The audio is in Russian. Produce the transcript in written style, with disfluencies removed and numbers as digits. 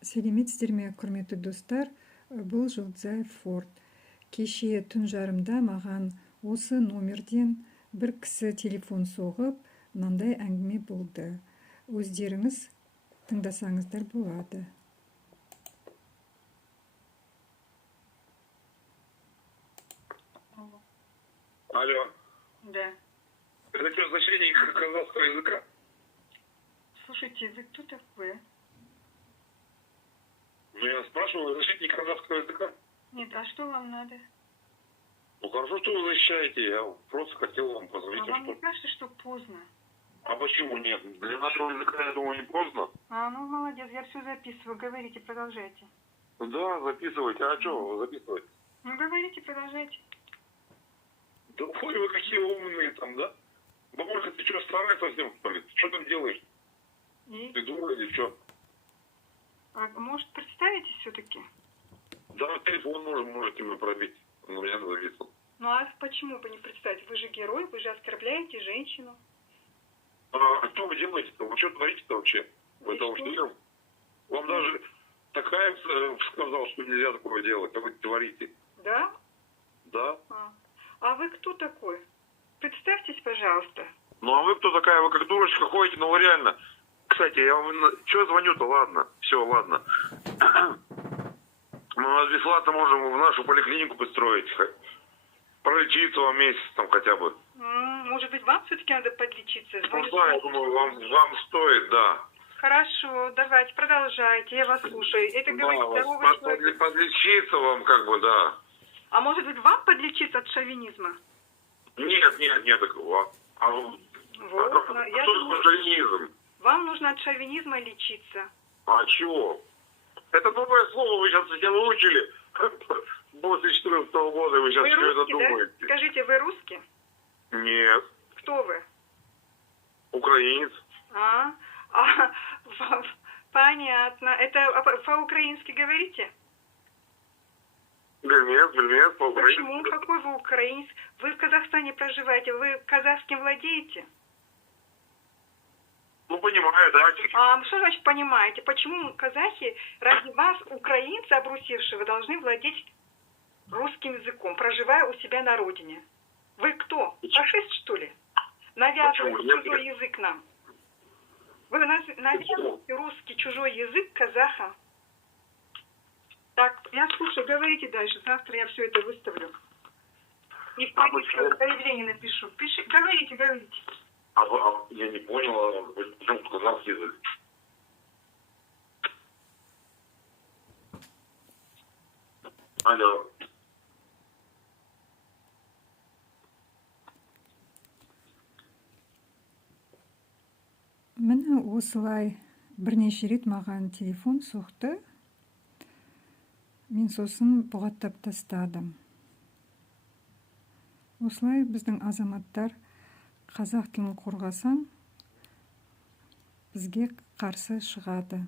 Сәлеметсіздер ме, құрметті достар, бұл Жылдзаев Форд. Кеше түн жарымда маған осы номерден бір кісі телефон соғып, мынандай әңгіме болды. Өздеріңіз тыңдасаңыздар болады. Алло. Да. Это что, значение казахского языка? Слушайте, вы кто такой? Ну, я спрашиваю, вы защитник казахского языка? Нет, а что вам надо? Ну, хорошо, что вы защищаете. Я просто хотел вам позвонить. А вам не кажется, что поздно? А почему нет? Для нашего языка, я думаю, не поздно. Ну молодец, я все записываю. Говорите, продолжайте. Да, записывайте. А что вы записываете? Ну говорите, продолжайте. Да ой, вы какие умные там, да? Бабулька, ты что, старая совсем, что ли? Ты что там делаешь? И? Ты дура или что? А может, представитесь все-таки? Да, телефон можете мне пробить. Он у меня зависел. Ну а почему бы не представить? Вы же герой, вы же оскорбляете женщину. А что вы делаете-то? Вы что творите-то вообще? Вы это что? Вам даже Такаев сказал, что нельзя такое делать, а вы творите. Да? Да. А вы кто такой? Представьтесь, пожалуйста. Ну а вы кто такая? Вы как дурочка ходите? Ну вы реально. Кстати, я вам... Чего звоню-то? Ладно. Все, ладно. Мы вас бесплатно можем в нашу поликлинику построить. Пролечиться вам месяц там хотя бы. Может быть, вам все-таки надо подлечиться? Ну да, я думаю, вам стоит, да. Хорошо, давайте, продолжайте, я вас слушаю. Это говорит здоровый человек. Подлечиться вам как бы, да. А может быть, вам подлечиться от шовинизма? Нет такого. Я что думаю, такое шовинизм? вам нужно от шовинизма лечиться. А чего? Это новое слово вы сейчас все выучили. После 14 года вы сейчас Вы все это русский, думаете. да? Скажите, вы русский? Нет. Кто вы? Украинец. Понятно. Это по-украински говорите? Бельмес, по-украински. Почему? Какой вы украинец? Вы в Казахстане проживаете, вы казахским владеете? Ну, понимаю, да. Что значит понимаете? Почему казахи ради вас, украинцы, обрусевшего, должны владеть русским языком, проживая у себя на родине? Вы кто? Фашист, что ли? Навязываете чужой язык нам. Вы навязываете русский чужой язык казахам. Так, я слушаю, говорите дальше. Завтра я все это выставлю. И в полицию заявление напишу. Говорите. Я не понял, почему казахский язык. Алло. Міне осылай бірнеше рет маған телефон соқты. Мен сосын бұғаттап тастадым. Осылай біздің азаматтар қазақ тілін қорғасаң, бізге қарсы шығады.